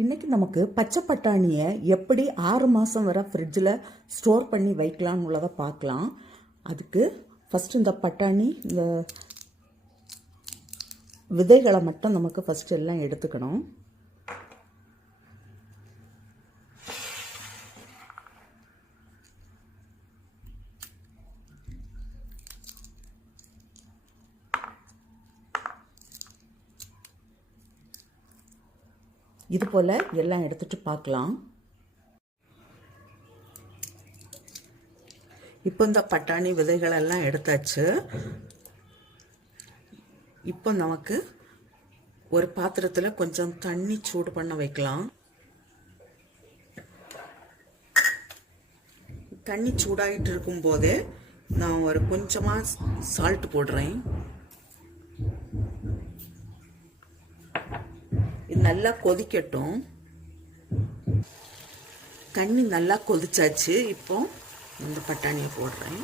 இன்றைக்கி நமக்கு பச்சை பட்டாணியை எப்படி 6 மாதம் வரை ஃப்ரிட்ஜில் ஸ்டோர் பண்ணி வைக்கலான்னு உள்ளதை பார்க்கலாம். அதுக்கு ஃபஸ்ட்டு இந்த பட்டாணி இந்த விதைகளை மட்டும் நமக்கு ஃபஸ்ட்டு எல்லாம் எடுத்துக்கணும். இது போல் எல்லாம் எடுத்துகிட்டு பார்க்கலாம். இப்போ இந்த பட்டாணி விதைகளெல்லாம் எடுத்தாச்சு. இப்போ நமக்கு ஒரு பாத்திரத்தில் கொஞ்சம் தண்ணி சூடு பண்ண வைக்கலாம். தண்ணி சூடாகிட்டு இருக்கும்போதே நான் ஒரு கொஞ்சமாக சால்ட் போடுறேன். இது நல்லா கொதிக்கட்டும். தண்ணி நல்லா கொதிச்சாச்சு. இப்போ இந்த பட்டாணியை போடுறேன்.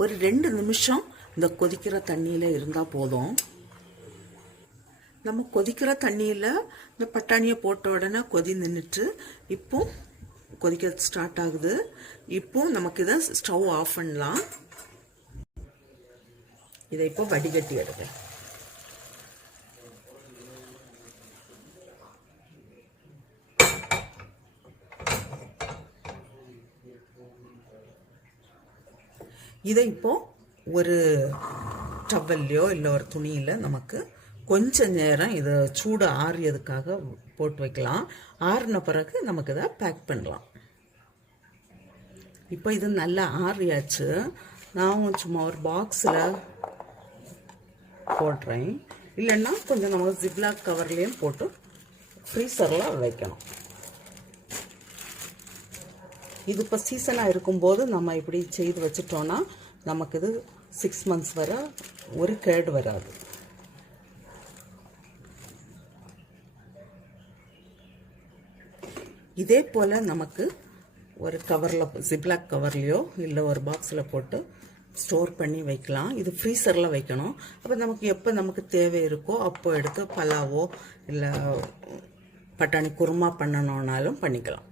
ஒரு 2 நிமிஷம் இந்த கொதிக்கிற தண்ணியில் இருந்தால் போதும். நம்ம கொதிக்கிற தண்ணியில் இந்த பட்டாணியை போட்ட உடனே கொதி நின்றுட்டு இப்போ கொதிக்க ஸ்டார்ட் ஆகுது. இப்போ நமக்கு இதை ஸ்டவ் ஆஃப் பண்ணலாம். இதை இப்போ வடிகட்டி எடுப்பேன். இதை இப்போ ஒரு டவல்லையோ இல்லை ஒரு துணியில் நமக்கு கொஞ்ச நேரம் இதை சூடு ஆறியதுக்காக போட்டு வைக்கலாம். ஆறின பிறகு நமக்கு இதை பேக் பண்ணலாம். இப்போ இது நல்லா ஆறியாச்சு. நான் சும்மா ஒரு பாக்ஸில் போடுறேன். இல்லைன்னா கொஞ்சம் நம்ம ஜிப்லாக் கவர்லேயும் போட்டு ஃப்ரீசரில் வைக்கணும். இது இப்போ சீசனாக இருக்கும்போது நம்ம இப்படி செய்து வச்சிட்டோன்னா நமக்கு இது 6 months வரை ஒரு கேடு வராது. இதே போல் நமக்கு ஒரு கவரில் ஜிப்லாக் கவர்லையோ இல்லை ஒரு பாக்ஸில் போட்டு ஸ்டோர் பண்ணி வைக்கலாம். இது ஃப்ரீசரில் வைக்கணும். அப்போ நமக்கு எப்போ நமக்கு தேவை இருக்கோ அப்போ எடுத்து பலாவோ இல்லை பட்டாணி குருமா பண்ணணுன்னாலும் பண்ணிக்கலாம்.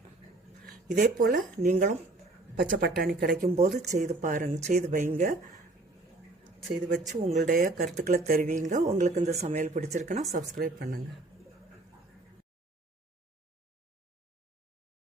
இதே போல் நீங்களும் பச்சை பட்டாணி கிடைக்கும்போது செய்து பாருங்கள், செய்து வைங்க. செய்து வச்சு உங்களுடைய கருத்துக்களை தெரிவிங்க. உங்களுக்கு இந்த சமையல் பிடிச்சிருக்குன்னா சப்ஸ்கிரைப் பண்ணுங்கள்.